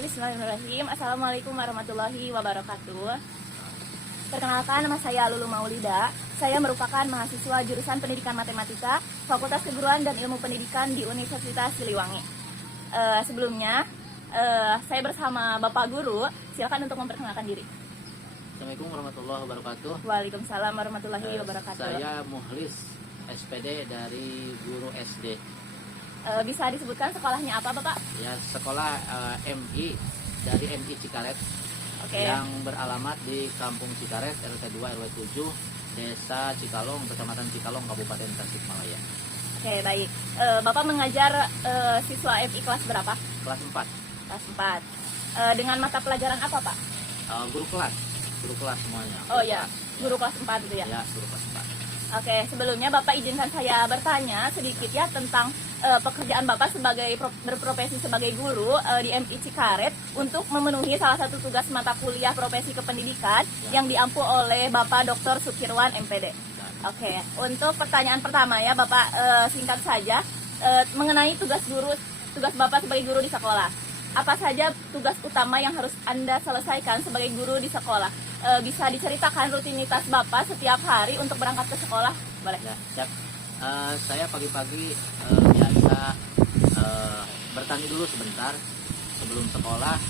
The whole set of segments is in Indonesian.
Bismillahirrahmanirrahim. Assalamualaikum warahmatullahi wabarakatuh. Perkenalkan, nama saya Lulu Maulida. Saya merupakan mahasiswa jurusan Pendidikan Matematika, Fakultas Keguruan dan Ilmu Pendidikan di Universitas Siliwangi. Sebelumnya, saya bersama Bapak Guru. Silakan untuk memperkenalkan diri. Assalamualaikum warahmatullahi wabarakatuh. Waalaikumsalam warahmatullahi wabarakatuh. Saya Muhlis, SPD dari Guru SD. Bisa disebutkan sekolahnya apa, Bapak? Ya, sekolah MI dari MI Cikaret. Oke. Yang beralamat di Kampung Cikaret, RT 2 RW 7, Desa Cikalong, Kecamatan Cikalong, Kabupaten Tasikmalaya. Oke, baik. Bapak mengajar siswa MI kelas berapa? Kelas 4. Kelas 4. Dengan mata pelajaran apa, Pak? Guru kelas semuanya. Oh ya, guru kelas 4 gitu ya? Ya, guru kelas 4. Oke, sebelumnya Bapak izinkan saya bertanya sedikit ya tentang pekerjaan Bapak sebagai berprofesi sebagai guru di MI Cikaret untuk memenuhi salah satu tugas mata kuliah profesi kependidikan yang diampu oleh Bapak Dr. Sukirwan MPD. Oke, untuk pertanyaan pertama ya Bapak, singkat saja mengenai tugas Bapak sebagai guru di sekolah. Apa saja tugas utama yang harus Anda selesaikan sebagai guru di sekolah? Bisa diceritakan rutinitas Bapak setiap hari untuk berangkat ke sekolah? Boleh? Ya, siap. Saya pagi-pagi biasa bertani dulu sebentar sebelum sekolah.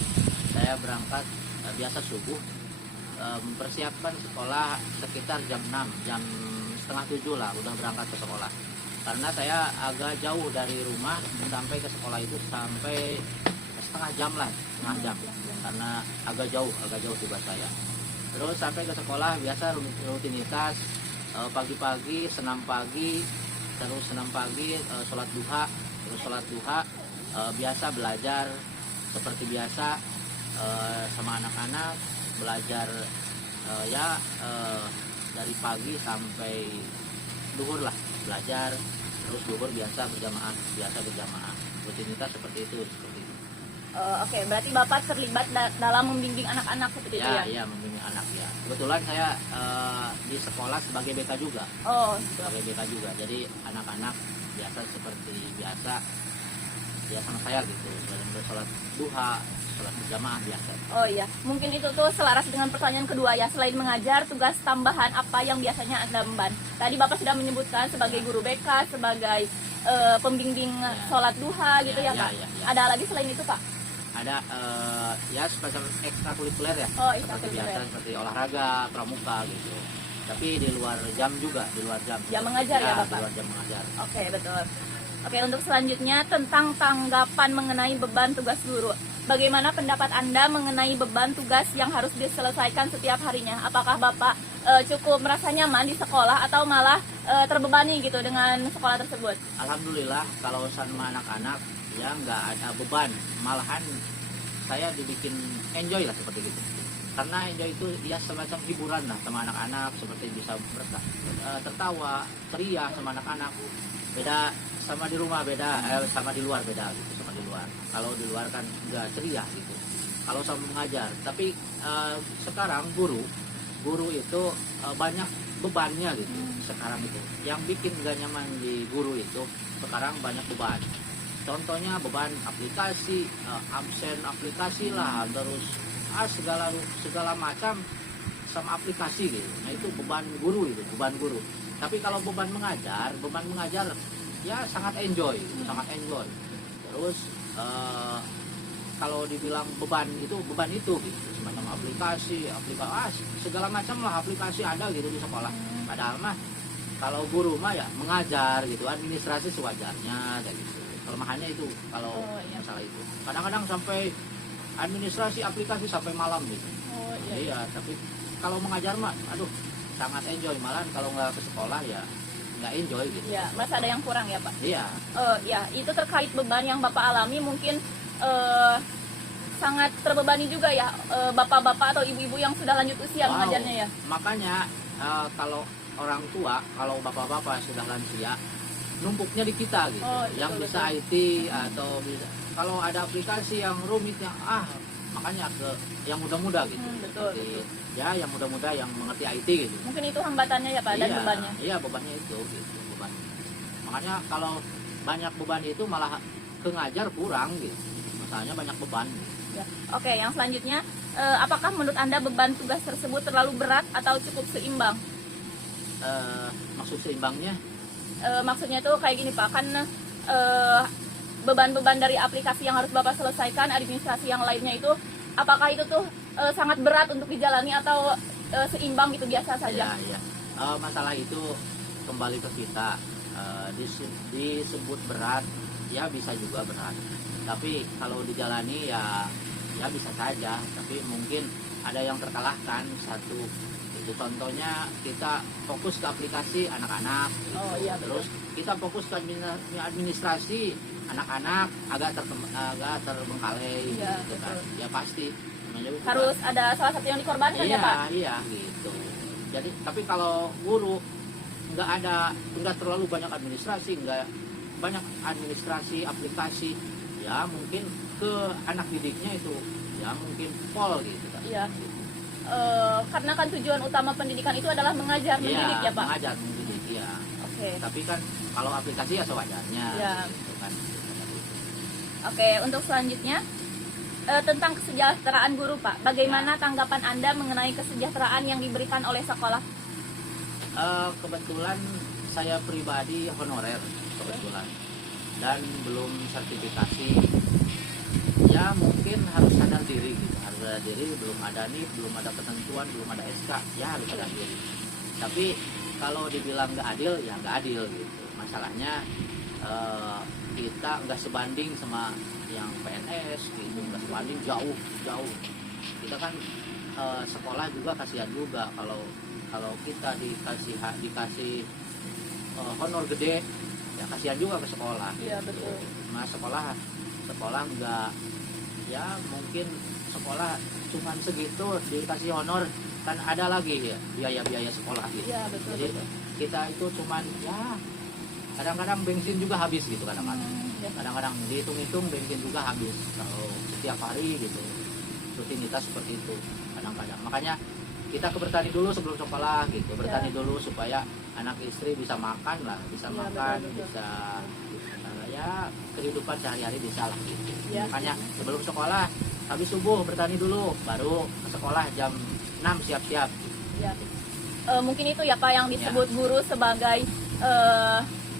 Saya berangkat biasa subuh, mempersiapkan sekolah sekitar jam 6, jam setengah 7 lah udah berangkat ke sekolah. Karena saya agak jauh dari rumah, sampai ke sekolah itu sampai setengah jam karena agak jauh tugas saya. Terus sampai ke sekolah biasa rutinitas pagi-pagi senam pagi, terus senam pagi, sholat duha, biasa belajar seperti biasa sama anak-anak, belajar dari pagi sampai duhur lah belajar, terus duhur biasa berjamaah, rutinitas seperti itu. Oke, berarti Bapak terlibat dalam membimbing anak-anak seperti itu ya? Iya, membimbing anak ya. Kebetulan saya di sekolah sebagai BK juga. Oh, gitu. Sebagai BK juga. Jadi anak-anak biasa seperti biasa ya sama saya gitu. Sholat duha, sholat berjamaah biasa. Oh iya, mungkin itu tuh selaras dengan pertanyaan kedua ya. Selain mengajar, tugas tambahan apa yang biasanya Anda emban? Tadi Bapak sudah menyebutkan sebagai guru BK, sebagai pembimbing sholat duha gitu ya Pak? Ada lagi selain itu Pak? Ada ya semacam ekstrakurikuler ya. Oh, seperti biasa, seperti olahraga, pramuka gitu. Tapi di luar jam juga, di luar jam. Jam mengajar ya Bapak? Di luar jam mengajar. Oke, betul. Oke, untuk selanjutnya tentang tanggapan mengenai beban tugas guru. Bagaimana pendapat Anda mengenai beban tugas yang harus diselesaikan setiap harinya? Apakah Bapak cukup merasa nyaman di sekolah atau malah terbebani gitu dengan sekolah tersebut? Alhamdulillah kalau sama anak-anak ya nggak ada beban, malahan saya dibikin enjoy lah seperti itu. Karena enjoy itu dia semacam hiburan lah sama anak-anak, seperti bisa tertawa, ceria sama anak-anak. Beda sama di rumah, sama di luar beda gitu, sama di luar. Kalau di luar kan nggak ceria gitu. Kalau sama mengajar, tapi sekarang guru itu banyak bebannya gitu. Sekarang itu yang bikin gak nyaman di guru itu sekarang banyak beban. Contohnya beban aplikasi, absen aplikasi lah, terus segala macam sama aplikasi gitu. Nah itu beban guru itu, beban guru. Tapi kalau beban mengajar ya sangat enjoy. Terus kalau dibilang beban itu gitu, semacam aplikasi, segala macam lah aplikasi ada gitu di sekolah. Padahal mah kalau guru mah ya mengajar gitu, administrasi sewajarnya kayak gitu. Kelemahannya itu kalau masalah itu. Kadang-kadang sampai administrasi aplikasi sampai malam gitu. Iya, tapi kalau mengajar mah aduh sangat enjoy, malah kalau nggak ke sekolah ya nggak enjoy gitu. Ya, masa ada yang kurang ya Pak? Iya. Ya, itu terkait beban yang Bapak alami mungkin sangat terbebani juga ya bapak-bapak atau ibu-ibu yang sudah lanjut usia mengajarnya ya. Makanya kalau orang tua, kalau bapak-bapak sudah lansia, numpuknya di kita gitu. Yang betul, bisa IT atau bisa, kalau ada aplikasi yang rumit makanya ke yang muda-muda gitu. Betul. Ya, yang muda-muda yang mengerti IT gitu. Mungkin itu hambatannya ya Pak, dan bebannya. Iya, bebannya itu gitu, beban. Makanya kalau banyak beban itu malah ke ngajar kurang gitu. Masalahnya banyak beban. Gitu. Ya. Oke, yang selanjutnya, apakah menurut Anda beban tugas tersebut terlalu berat atau cukup seimbang? Maksud seimbangnya? Maksudnya tuh kayak gini Pak, kan eh, beban-beban dari aplikasi yang harus Bapak selesaikan, administrasi yang lainnya itu, apakah itu tuh sangat berat untuk dijalani atau seimbang gitu biasa saja? Ya, ya. Masalah itu kembali ke kita. Disebut berat, ya bisa juga berat. Tapi kalau dijalani ya bisa saja. Tapi mungkin ada yang terkalahkan satu. Itu contohnya kita fokus ke aplikasi anak-anak. Gitu. Oh, iya, betul. Terus kita fokus ke administrasi anak-anak agak terbengkalai. Iya, Gitu kan. betul. Ya pasti. Namanya juga- Harus ada salah satu yang dikorbankan ya Pak? Iya gitu. Jadi tapi kalau guru nggak terlalu banyak administrasi, nggak banyak administrasi aplikasi, ya mungkin ke anak didiknya itu ya mungkin pol gitu kan. Iya. Karena kan tujuan utama pendidikan itu adalah mengajar, mendidik ya Pak? Mengajar, mendidik ya. Oke. Tapi kan kalau aplikasi ya sewajarnya Iya. gitu kan. Oke, untuk selanjutnya tentang kesejahteraan guru Pak. Bagaimana tanggapan Anda mengenai kesejahteraan yang diberikan oleh sekolah? Kebetulan saya pribadi honorer kebetulan dan belum sertifikasi. Ya mungkin harus sadar diri gitu, harus sadar diri, belum ada nih, belum ada ketentuan, belum ada SK, ya harus sadar diri. Tapi kalau dibilang nggak adil, ya nggak adil gitu. Masalahnya kita nggak sebanding sama yang PNS gitu, nggak sebanding jauh. Kita kan sekolah juga kasihan juga kalau kita dikasih honor gede, ya kasihan juga ke sekolah. Iya, betul. Nah sekolah nggak, ya mungkin sekolah cuman segitu dikasih honor, kan ada lagi ya biaya sekolah gitu. Iya, betul. Jadi betul. kita itu cuman ya kadang-kadang bensin juga habis gitu kadang-kadang. Ya. Kadang-kadang dihitung-hitung bensin juga habis kalau setiap hari gitu, rutinitas seperti itu kadang-kadang. Makanya kita ke bertani dulu sebelum sekolah gitu, bertani dulu supaya anak istri bisa makan lah, bisa Ya, makan, betul. bisa ya kehidupan sehari-hari bisa lah gitu. Ya. Makanya sebelum sekolah habis subuh bertani dulu, baru ke sekolah jam 6 siap-siap. Ya. Mungkin itu ya Pak yang disebut guru sebagai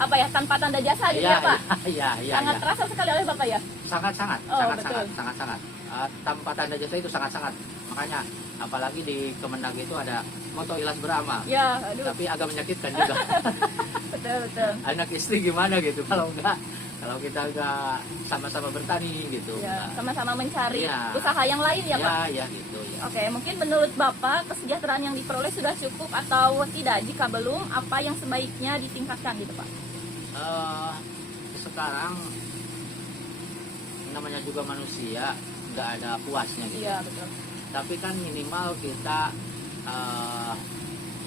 apa ya, tanpa tanda jasa gitu ya Pak? Iya. Sangat terasa sekali oleh Bapak ya? Sangat-sangat, Oh, sangat-sangat. Tanpa tanda jasa itu sangat-sangat. Makanya apalagi di Kemendag itu ada moto ilas beramal. Ya, aduh. Tapi agak menyakitkan juga. Betul. Anak istri gimana gitu kalau kita enggak sama-sama bertani gitu. Ya, sama-sama mencari Iya. usaha yang lain ya Pak? Ya gitu ya. Oke, mungkin menurut Bapak kesejahteraan yang diperoleh sudah cukup atau tidak? Jika belum, apa yang sebaiknya ditingkatkan gitu Pak? Sekarang namanya juga manusia, nggak ada puasnya gitu. Iya, betul. Tapi kan minimal kita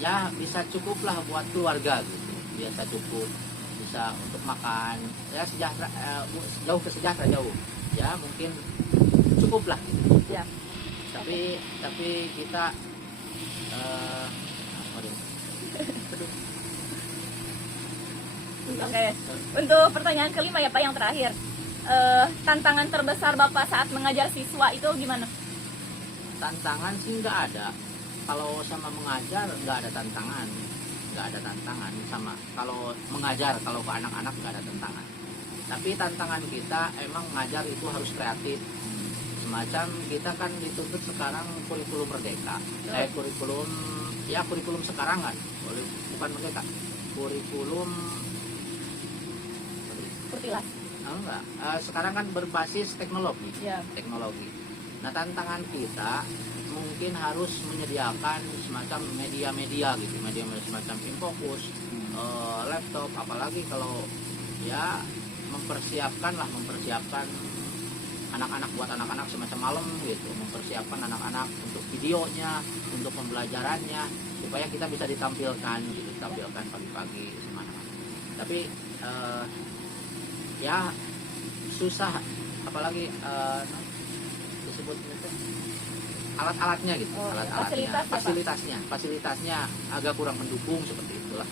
ya bisa cukup lah buat keluarga gitu, biasa cukup, bisa untuk makan, ya sejahtera, jauh kesejahtera jauh, ya mungkin cukup lah gitu. Ya. Tapi kita waduh. Oke, untuk pertanyaan kelima ya Pak, yang terakhir, tantangan terbesar Bapak saat mengajar siswa itu gimana? Tantangan sih nggak ada. Kalau sama mengajar nggak ada tantangan, sama kalau mengajar, kalau ke anak-anak nggak ada tantangan. Tapi tantangan kita emang mengajar itu harus kreatif. Semacam kita kan dituntut sekarang kurikulum merdeka, kurikulum sekarang kan, bukan merdeka, kurikulum Kurtilas. enggak. Sekarang kan berbasis teknologi. Ya. Teknologi. Nah tantangan kita mungkin harus menyediakan semacam media-media gitu, media-media semacam infocus, laptop, apalagi kalau ya mempersiapkan anak-anak, buat anak-anak semacam malam gitu, mempersiapkan anak-anak untuk videonya, untuk pembelajarannya, supaya kita bisa ditampilkan pagi-pagi sama anak-anak. Tapi ya susah, apalagi disebut alat-alatnya gitu, fasilitasnya agak kurang mendukung, seperti itulah.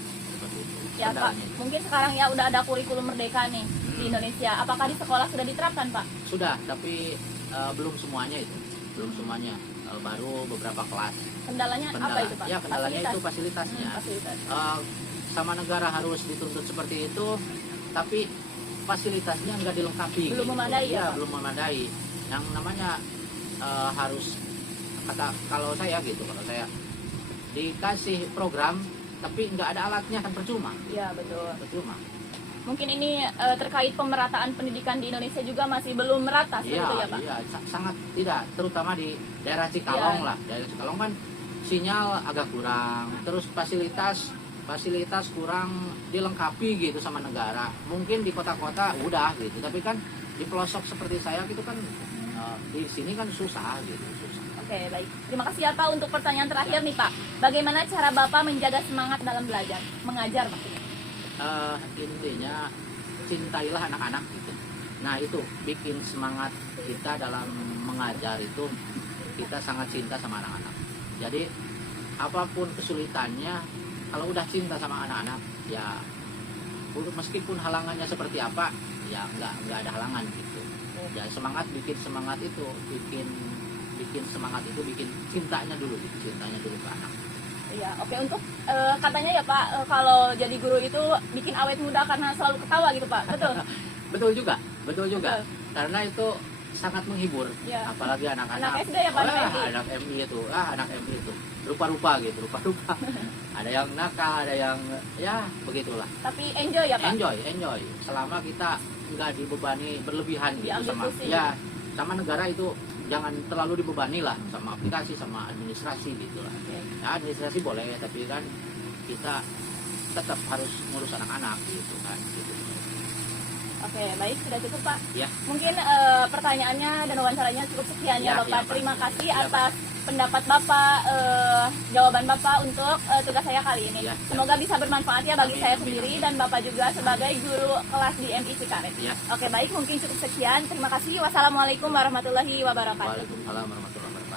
Ya Pak, mungkin sekarang ya udah ada kurikulum merdeka nih di Indonesia. Apakah di sekolah sudah diterapkan Pak? Sudah, tapi belum semuanya itu, belum semuanya. Baru beberapa kelas. Kendalanya apa itu Pak? Ya, kendalanya Fasilitas? itu fasilitasnya. Fasilitas. Sama negara harus dituntut seperti itu, tapi fasilitasnya nggak dilengkapi. Belum memadai ya, Pak? Belum memadai. Yang namanya harus kalau saya dikasih program tapi nggak ada alatnya kan percuma. Iya betul. Percuma. Mungkin ini terkait pemerataan pendidikan di Indonesia juga masih belum merata seperti itu ya Pak? Iya, sangat tidak, terutama di daerah Cikalong lah. Daerah Cikalong kan sinyal agak kurang, terus fasilitas kurang dilengkapi gitu sama negara. Mungkin di kota-kota udah gitu, tapi kan di pelosok seperti saya gitu kan di sini kan susah gitu, susah. Oke, baik. Terima kasih ya Pak untuk pertanyaan terakhir nih Pak. Bagaimana cara Bapak menjaga semangat dalam belajar, mengajar maksudnya? Intinya cintailah anak-anak gitu. Nah itu bikin semangat kita dalam mengajar itu, kita sangat cinta sama anak-anak. Jadi apapun kesulitannya, kalau udah cinta sama anak-anak ya meskipun halangannya seperti apa ya nggak ada halangan gitu. Ya bikin semangat itu bikin cintanya dulu ke anak. Iya, oke. Untuk katanya ya Pak, kalau jadi guru itu bikin awet muda karena selalu ketawa gitu Pak, betul? Betul juga. Betul. Karena itu sangat menghibur, Ya. apalagi anak-anak. Anak SD ya Pak? Anak MI itu, anak MI itu rupa-rupa. Ada yang nakal, ada yang ya begitulah. Tapi enjoy ya Pak? Enjoy. Selama kita nggak dibebani berlebihan gitu Diambil pusing. sama negara itu jangan terlalu dibebani lah sama aplikasi, sama administrasi gitu lah. Ya, administrasi boleh, tapi kan kita tetap harus ngurus anak-anak gitu kan. Gitu. Oke, baik, sudah cukup Pak. Ya. Mungkin pertanyaannya dan wawancaranya cukup sekian ya Bapak. Pak. Terima kasih Ya, atas pendapat Bapak, jawaban Bapak untuk tugas saya kali ini. Ya. Semoga bisa bermanfaat ya bagi Amin, saya amin, sendiri amin. dan Bapak juga sebagai guru kelas di MI Cikaret. Ya. Oke, baik, mungkin cukup sekian. Terima kasih. Wassalamualaikum warahmatullahi wabarakatuh. Waalaikumsalam warahmatullahi wabarakatuh.